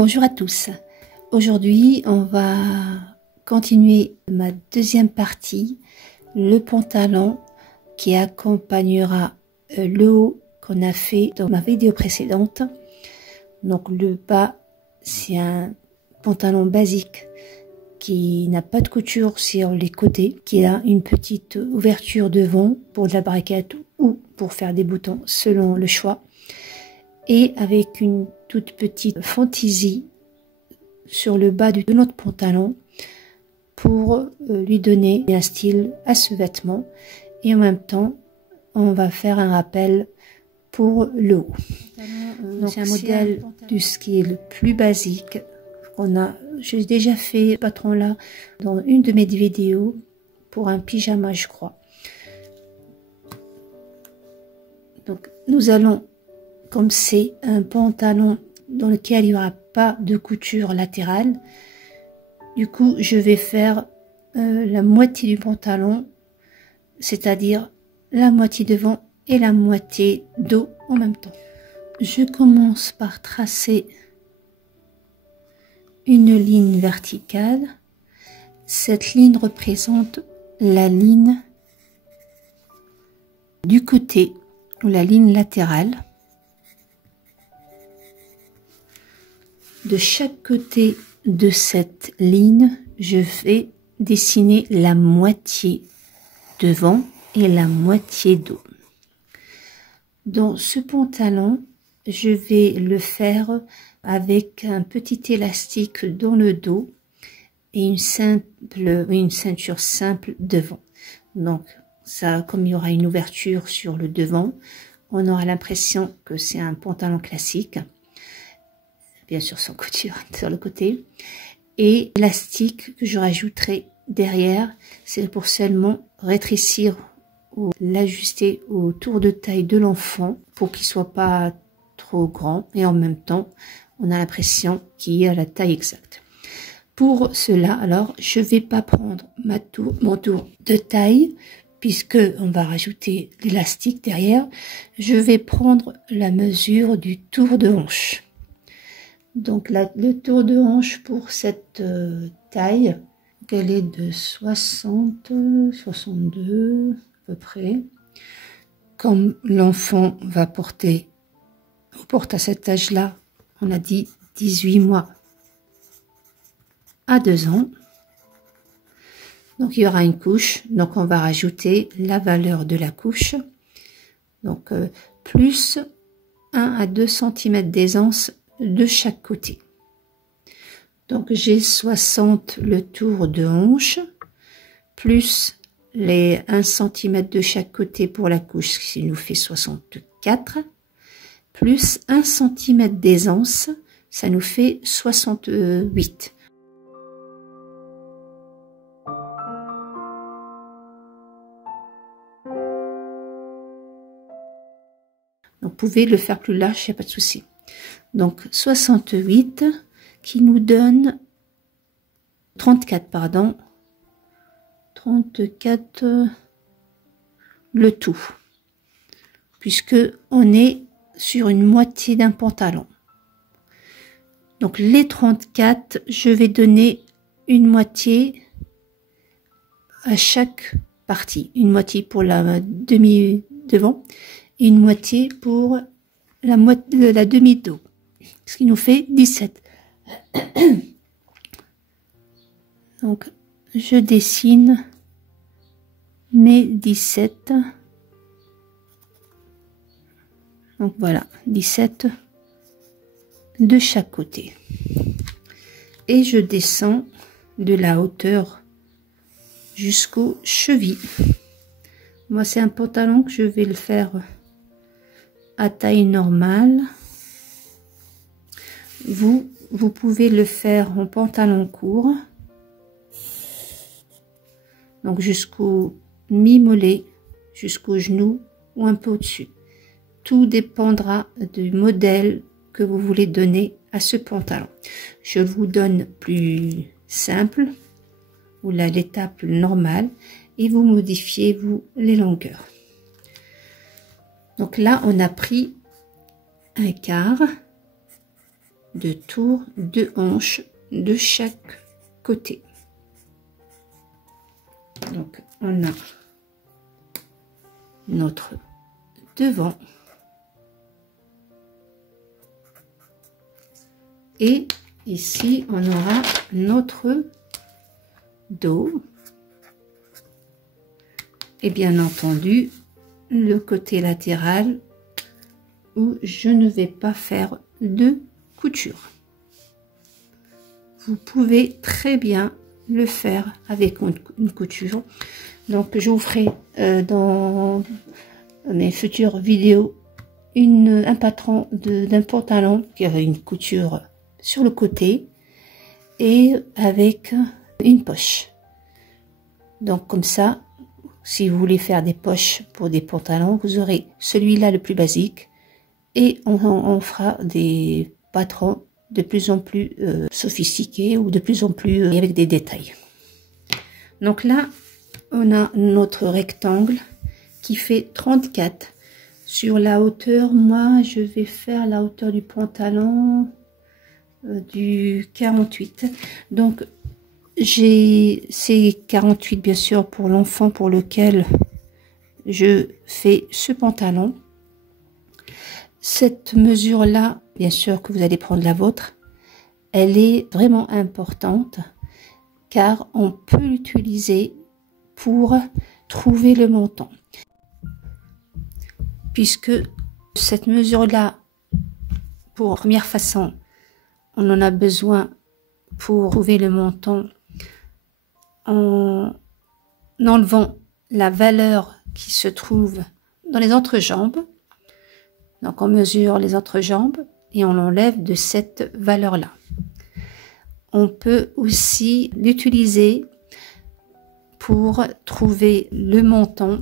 Bonjour à tous. Aujourd'hui, on va continuer ma deuxième partie, le pantalon qui accompagnera le haut qu'on a fait dans ma vidéo précédente. Donc le bas, c'est un pantalon basique qui n'a pas de couture sur les côtés, qui a une petite ouverture devant pour de la braguette ou pour faire des boutons selon le choix, et avec une toute petite fantaisie sur le bas de notre pantalon pour lui donner un style à ce vêtement, et en même temps on va faire un rappel pour le haut. Donc c'est un modèle du style plus basique. J'ai déjà fait ce patron là dans une de mes vidéos pour un pyjama, je crois. Donc nous allons, comme c'est un pantalon dans lequel il n'y aura pas de couture latérale, du coup je vais faire la moitié du pantalon, c'est-à-dire la moitié devant et la moitié dos en même temps. Je commence par tracer une ligne verticale. Cette ligne représente la ligne du côté ou la ligne latérale. De chaque côté de cette ligne, je vais dessiner la moitié devant et la moitié dos. Dans ce pantalon, je vais le faire avec un petit élastique dans le dos et une ceinture simple devant. Donc ça, comme il y aura une ouverture sur le devant, on aura l'impression que c'est un pantalon classique, bien sûr sans couture sur le côté, et l'élastique que je rajouterai derrière, c'est pour seulement rétrécir ou l'ajuster au tour de taille de l'enfant pour qu'il soit pas trop grand, et en même temps on a l'impression qu'il y a la taille exacte. Pour cela, alors je vais pas prendre mon tour de taille puisque on va rajouter l'élastique derrière. Je vais prendre la mesure du tour de hanche. Donc le tour de hanche pour cette taille, elle est de 60, 62 à peu près. Comme l'enfant va porter, ou porte à cet âge-là, on a dit 18 mois à 2 ans. Donc il y aura une couche, donc on va rajouter la valeur de la couche. Donc plus 1 à 2 cm d'aisance de chaque côté. Donc j'ai 60 le tour de hanche, plus les 1 cm de chaque côté pour la couche, ce qui nous fait 64, plus 1 cm d'aisance, ça nous fait 68. Donc vous pouvez le faire plus large, il n'y a pas de souci. Donc 68 qui nous donne 34, pardon, 34 le tout, puisque on est sur une moitié d'un pantalon. Donc les 34, je vais donner une moitié à chaque partie, une moitié pour la demi devant et une moitié pour la demi dos, ce qui nous fait 17. Donc je dessine mes 17. Donc voilà, 17 de chaque côté. Et je descends de la hauteur jusqu'aux chevilles. Moi, c'est un pantalon que je vais le faire à taille normale. Vous pouvez le faire en pantalon court. Donc jusqu'au mi-mollet, jusqu'au genou ou un peu au-dessus. Tout dépendra du modèle que vous voulez donner à ce pantalon. Je vous donne plus simple ou l'étape normale et vous modifiez vous les longueurs. Donc là on a pris un quart de tour de hanche de chaque côté. Donc on a notre devant et ici on aura notre dos et bien entendu le côté latéral où je ne vais pas faire de couture. Vous pouvez très bien le faire avec une couture. Donc je vous ferai dans mes futures vidéos un patron d'un pantalon qui avait une couture sur le côté et avec une poche. Donc comme ça, si vous voulez faire des poches pour des pantalons, vous aurez celui-là le plus basique et on fera des patrons de plus en plus sophistiqués ou de plus en plus avec des détails. Donc là, on a notre rectangle qui fait 34. Sur la hauteur, moi, je vais faire la hauteur du pantalon du 48. Donc, c'est 48 bien sûr pour l'enfant pour lequel je fais ce pantalon. Cette mesure-là, bien sûr que vous allez prendre la vôtre, elle est vraiment importante car on peut l'utiliser pour trouver le montant. Puisque cette mesure-là, pour première façon, on en a besoin pour trouver le montant en enlevant la valeur qui se trouve dans les entrejambes. Donc on mesure les entrejambes et on l'enlève de cette valeur-là. On peut aussi l'utiliser pour trouver le montant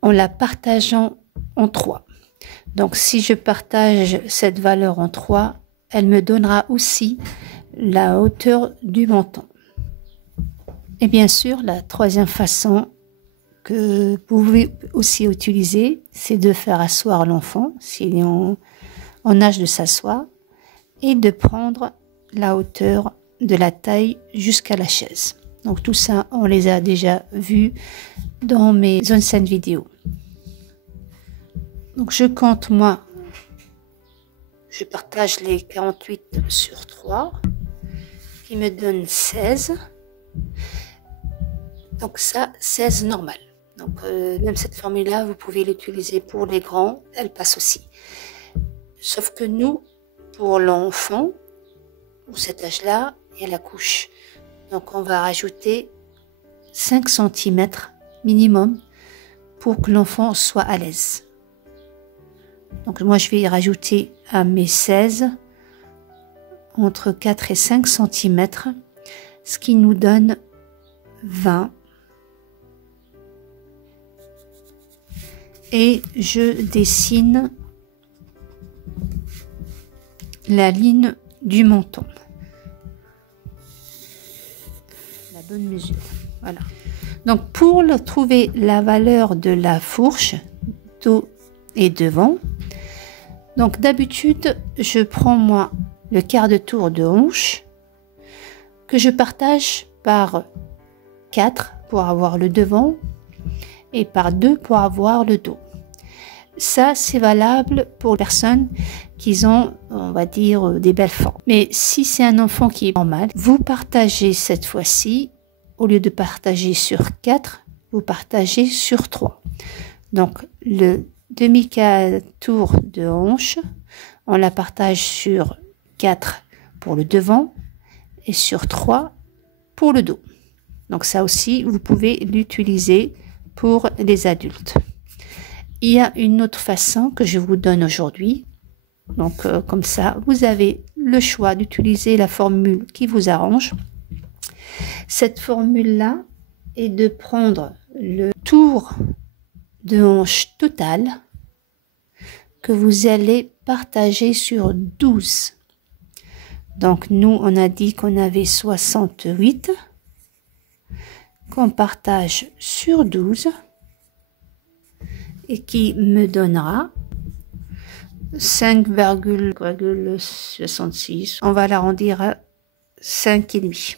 en la partageant en 3. Donc si je partage cette valeur en 3, elle me donnera aussi la hauteur du menton. Et bien sûr, la troisième façon que vous pouvez aussi utiliser, c'est de faire asseoir l'enfant, s'il est en âge de s'asseoir, et de prendre la hauteur de la taille jusqu'à la chaise. Donc tout ça, on les a déjà vus dans mes anciennes vidéos. Donc je compte, moi, je partage les 48 sur 3, qui me donne 16. Donc ça, 16 normal. Donc même cette formule-là, vous pouvez l'utiliser pour les grands, elle passe aussi. Sauf que nous, pour l'enfant, pour cet âge-là, il y a la couche. Donc on va rajouter 5 cm minimum pour que l'enfant soit à l'aise. Donc moi je vais y rajouter à mes 16 entre 4 et 5 cm, ce qui nous donne 20. Et je dessine la ligne du menton. La bonne mesure. Voilà. Donc pour trouver la valeur de la fourche, dos et devant, donc d'habitude je prends moi le quart de tour de hanche que je partage par 4 pour avoir le devant et par 2 pour avoir le dos. Ça, c'est valable pour les personnes qui ont, on va dire, des belles formes. Mais si c'est un enfant qui est normal, vous partagez cette fois-ci, au lieu de partager sur 4, vous partagez sur 3. Donc, le demi-tour de hanche, on la partage sur 4 pour le devant et sur 3 pour le dos. Donc ça aussi, vous pouvez l'utiliser pour les adultes. Il y a une autre façon que je vous donne aujourd'hui. Donc comme ça, vous avez le choix d'utiliser la formule qui vous arrange. Cette formule-là est de prendre le tour de hanche total que vous allez partager sur 12. Donc nous, on a dit qu'on avait 68, qu'on partage sur 12 et qui me donnera 5,66. On va l'arrondir à 5,5.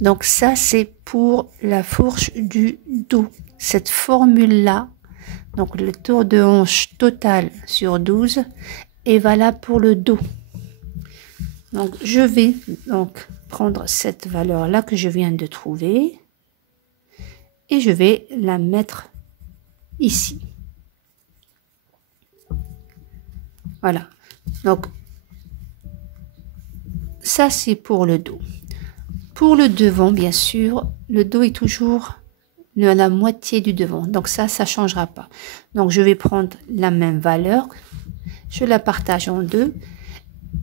Donc ça, c'est pour la fourche du dos. Cette formule-là, donc le tour de hanche total sur 12, est valable pour le dos. Donc je vais donc prendre cette valeur-là que je viens de trouver et je vais la mettre ici. Voilà. Donc ça, c'est pour le dos. Pour le devant, bien sûr, le dos est toujours à la moitié du devant. Donc ça ne changera pas. Donc je vais prendre la même valeur, je la partage en deux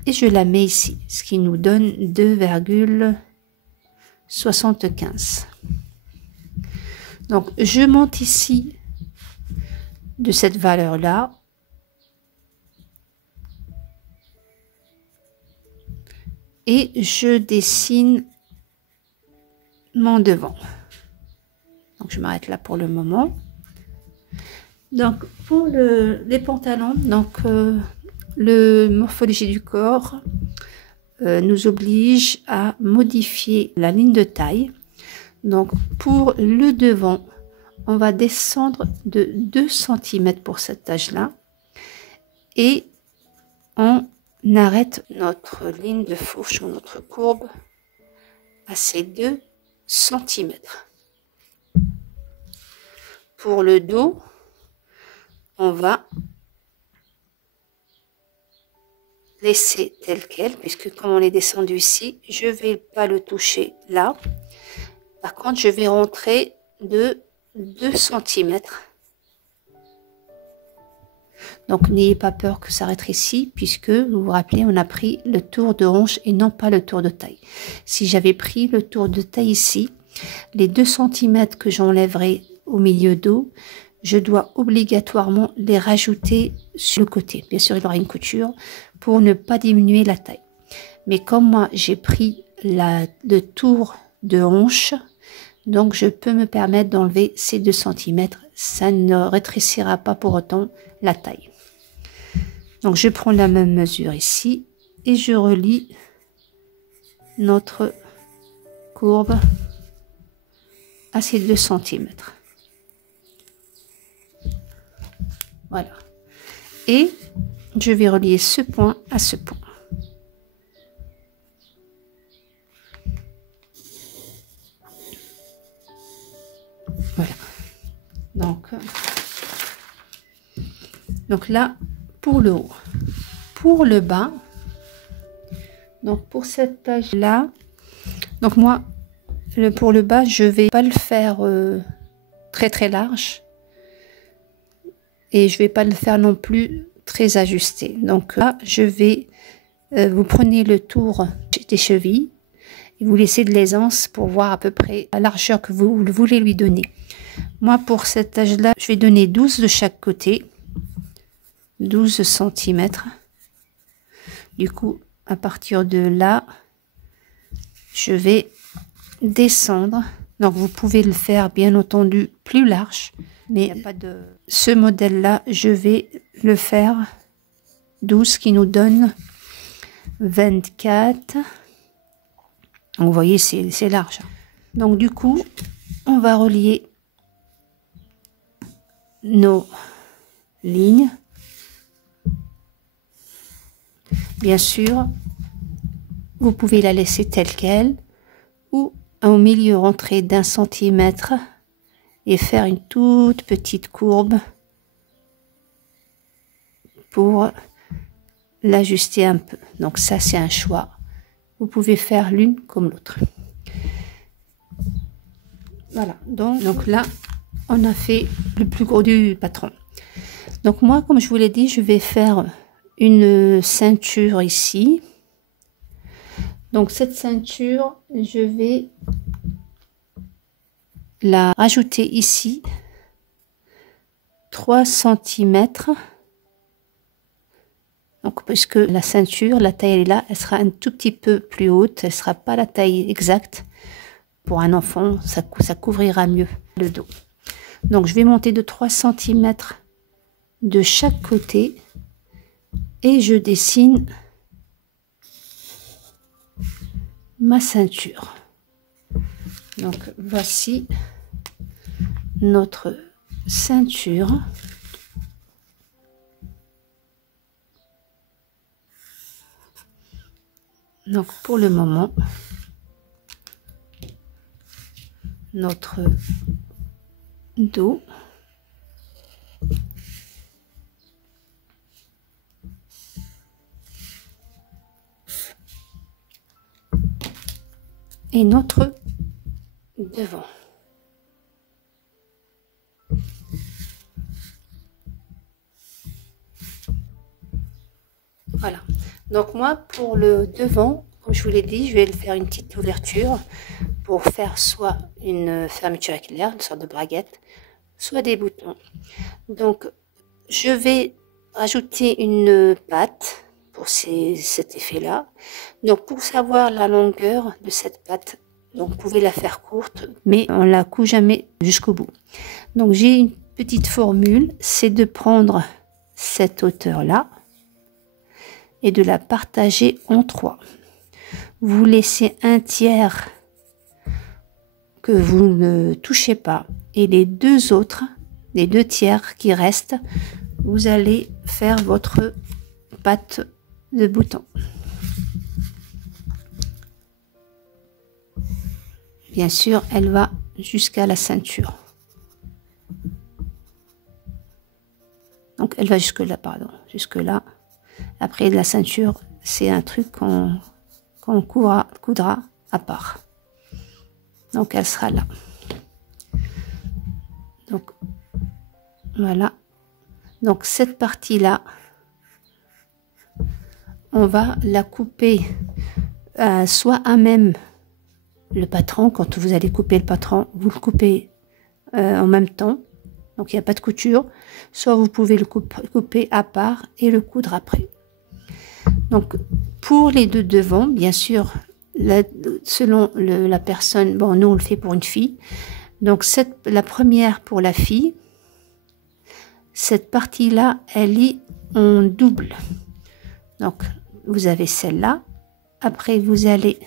et je la mets ici, ce qui nous donne 2,75. Donc je monte ici de cette valeur-là. Et je dessine mon devant. Donc je m'arrête là pour le moment. Donc pour les pantalons, donc le morphologie du corps nous oblige à modifier la ligne de taille. Donc pour le devant, on va descendre de 2 cm pour cette taille-là et on arrête notre ligne de fourche ou notre courbe à ces 2 cm. Pour le dos, on va laisser tel quel, puisque comme on est descendu ici, je ne vais pas le toucher là. Par contre, je vais rentrer de 2 cm. Donc n'ayez pas peur que ça rétrécisse, puisque vous vous rappelez, on a pris le tour de hanche et non pas le tour de taille. Si j'avais pris le tour de taille ici, les 2 cm que j'enlèverai au milieu dos, je dois obligatoirement les rajouter sur le côté. Bien sûr, il y aura une couture pour ne pas diminuer la taille. Mais comme moi, j'ai pris le tour de hanche, donc je peux me permettre d'enlever ces 2 cm. Ça ne rétrécira pas pour autant la taille. Donc je prends la même mesure ici et je relie notre courbe à ces 2 cm. Voilà. Et je vais relier ce point à ce point. Voilà. Donc là, pour le haut. Pour le bas, donc pour cette taille-là, donc moi, pour le bas, je vais pas le faire très très large. Et je vais pas le faire non plus très ajusté. Donc là, je vais, vous prenez le tour des chevilles et vous laissez de l'aisance pour voir à peu près la largeur que vous voulez lui donner. Moi, pour cette taille-là, je vais donner 12 de chaque côté, 12 cm. Du coup, à partir de là, je vais descendre. Donc, vous pouvez le faire, bien entendu, plus large. Mais il n'y a pas de... Ce modèle-là, je vais le faire 12, qui nous donne 24. Donc, vous voyez, c'est large. Donc, du coup, on va relier nos lignes. Bien sûr, vous pouvez la laisser telle qu'elle ou au milieu rentrer d'1 centimètre et faire une toute petite courbe pour l'ajuster un peu. Donc ça, c'est un choix. Vous pouvez faire l'une comme l'autre. Voilà, donc là, on a fait le plus gros du patron. Donc moi, comme je vous l'ai dit, je vais faire une ceinture ici. Donc cette ceinture, je vais la rajouter ici 3 cm. Donc puisque la ceinture, la taille elle est là, elle sera un tout petit peu plus haute, elle sera pas la taille exacte. Pour un enfant, ça couvrira mieux le dos. Donc je vais monter de 3 cm de chaque côté et je dessine ma ceinture. Donc voici notre ceinture. Donc pour le moment, notre dos et notre devant. Voilà. Donc moi, pour le devant, comme je vous l'ai dit, je vais faire une petite ouverture pour faire soit une fermeture éclair, une sorte de braguette, soit des boutons. Donc je vais rajouter une patte pour cet effet-là. Donc pour savoir la longueur de cette patte, donc vous pouvez la faire courte, mais on la coud jamais jusqu'au bout. Donc j'ai une petite formule, c'est de prendre cette hauteur-là et de la partager en 3. Vous laissez un tiers que vous ne touchez pas et les deux autres, les 2 tiers qui restent, vous allez faire votre patte de bouton. Bien sûr, elle va jusqu'à la ceinture. Donc elle va jusque là, pardon, jusque là. Après la ceinture, c'est un truc qu'on coudra à part. Donc elle sera là. Donc voilà. Donc cette partie-là, on va la couper soit à même le patron. Quand vous allez couper le patron, vous le coupez en même temps. Donc il n'y a pas de couture. Soit vous pouvez le couper à part et le coudre après. Donc pour les deux devants, bien sûr, selon la personne, bon nous on le fait pour une fille. Donc la première pour la fille, cette partie-là, elle est en double. Donc vous avez celle-là. Après vous allez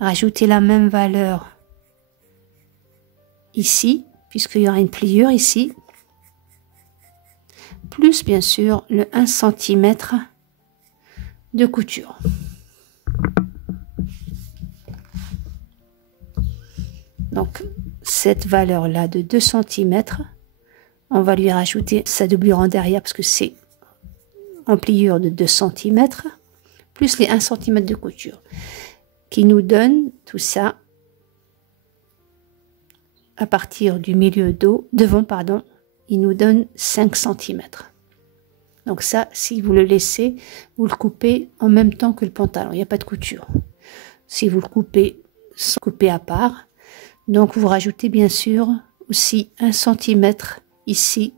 rajouter la même valeur ici, puisqu'il y aura une pliure ici, plus bien sûr le 1 cm de couture. Donc cette valeur là de 2 cm, on va lui rajouter sa doublure en derrière parce que c'est en pliure de 2 cm, plus les 1 cm de couture, qui nous donne tout ça à partir du milieu devant, pardon, il nous donne 5 cm. Donc ça, si vous le laissez, vous le coupez en même temps que le pantalon, il n'y a pas de couture. Si vous le coupez, sans couper à part, donc vous rajoutez bien sûr aussi 1 cm ici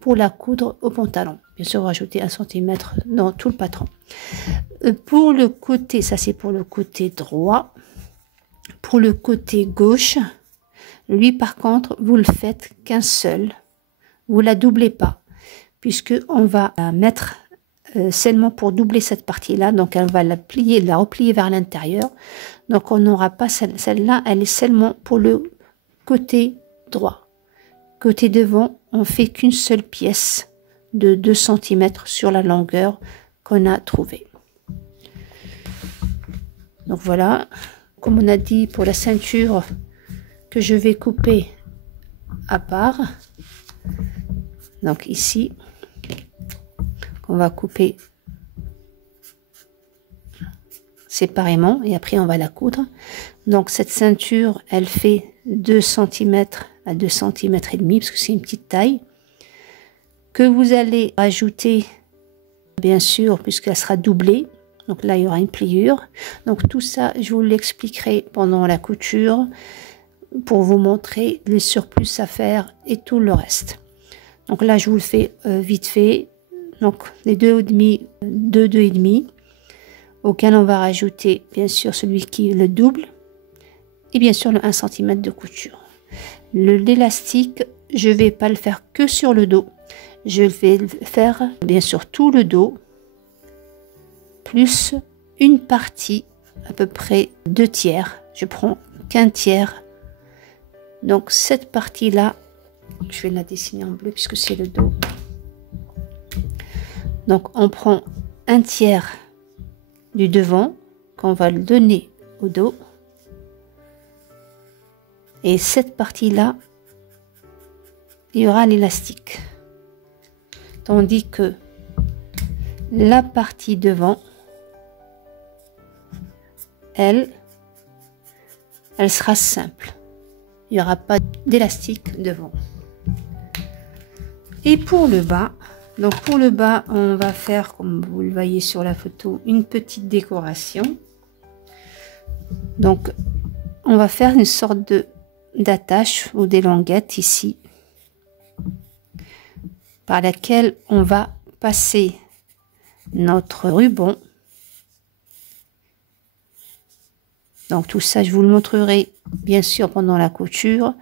pour la coudre au pantalon. Bien sûr, vous rajoutez 1 cm dans tout le patron. Pour le côté, ça c'est pour le côté droit. Pour le côté gauche, lui par contre, vous le faites qu'un seul. Vous la doublez pas, puisque on va la mettre seulement pour doubler cette partie-là. Donc elle va la plier, la replier vers l'intérieur. Donc on n'aura pas celle-là, elle est seulement pour le côté droit. Côté devant, on fait qu'une seule pièce de 2 cm sur la longueur qu'on a trouvée. Donc voilà, comme on a dit pour la ceinture que je vais couper à part. Donc ici, on va couper séparément et après on va la coudre. Donc cette ceinture, elle fait 2 cm à 2 cm et demi parce que c'est une petite taille que vous allez rajouter bien sûr puisqu'elle sera doublée. Donc là il y aura une pliure. Donc tout ça je vous l'expliquerai pendant la couture pour vous montrer les surplus à faire et tout le reste. Donc là je vous le fais vite fait. Donc les 2,5 auquel on va rajouter bien sûr celui qui est le double et bien sûr le 1 cm de couture. L'élastique, je vais pas le faire que sur le dos. Je vais le faire bien sûr tout le dos, plus une partie, à peu près 2/3. Je prends qu'un tiers. Donc cette partie-là, je vais la dessiner en bleu puisque c'est le dos. Donc on prend 1/3 du devant qu'on va le donner au dos. Et cette partie-là, il y aura l'élastique. Tandis que la partie devant, elle sera simple. Il n'y aura pas d'élastique devant. Et pour le bas, donc pour le bas, on va faire, comme vous le voyez sur la photo, une petite décoration. Donc, on va faire une sorte d'attache ou des languettes ici, par laquelle on va passer notre ruban. Donc tout ça, je vous le montrerai bien sûr pendant la couture.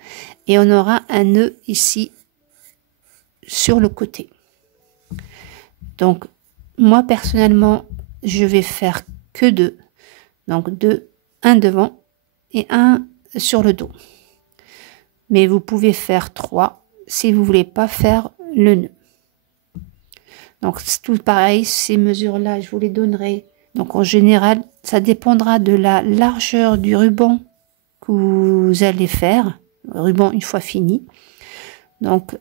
Et on aura un nœud ici sur le côté. Donc moi personnellement, je vais faire que 2. Donc un devant et un sur le dos. Mais vous pouvez faire 3 si vous voulez pas faire le nœud. Donc c'est tout pareil, ces mesures-là, je vous les donnerai. Donc en général, ça dépendra de la largeur du ruban que vous allez faire, le ruban une fois fini. Donc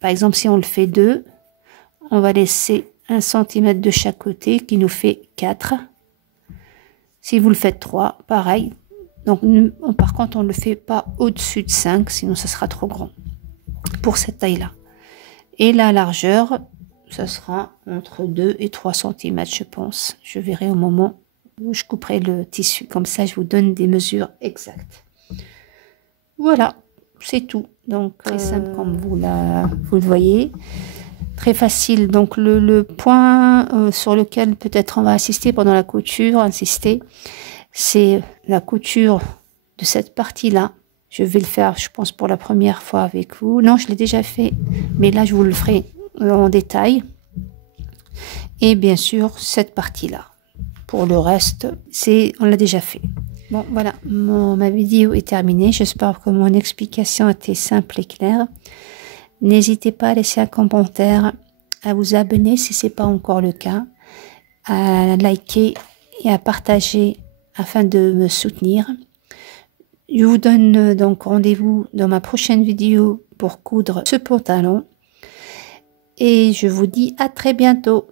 par exemple, si on le fait 2, on va laisser 1 cm de chaque côté qui nous fait 4. Si vous le faites 3, pareil. Donc par contre, on ne le fait pas au-dessus de 5, sinon ça sera trop grand pour cette taille-là. Et la largeur, ça sera entre 2 et 3 cm, je pense. Je verrai au moment où je couperai le tissu. Comme ça, je vous donne des mesures exactes. Voilà, c'est tout. Donc, très simple comme vous le voyez. Très facile. Donc, le point sur lequel peut-être on va insister pendant la couture, c'est la couture de cette partie-là. Je vais le faire, je pense, pour la première fois avec vous. Non, je l'ai déjà fait, mais là, je vous le ferai en détail. Et bien sûr cette partie là, pour le reste on l'a déjà fait. Bon voilà, ma vidéo est terminée. J'espère que mon explication était simple et claire. N'hésitez pas à laisser un commentaire, à vous abonner si ce n'est pas encore le cas, à liker et à partager afin de me soutenir. Je vous donne donc rendez-vous dans ma prochaine vidéo pour coudre ce pantalon. Et je vous dis à très bientôt.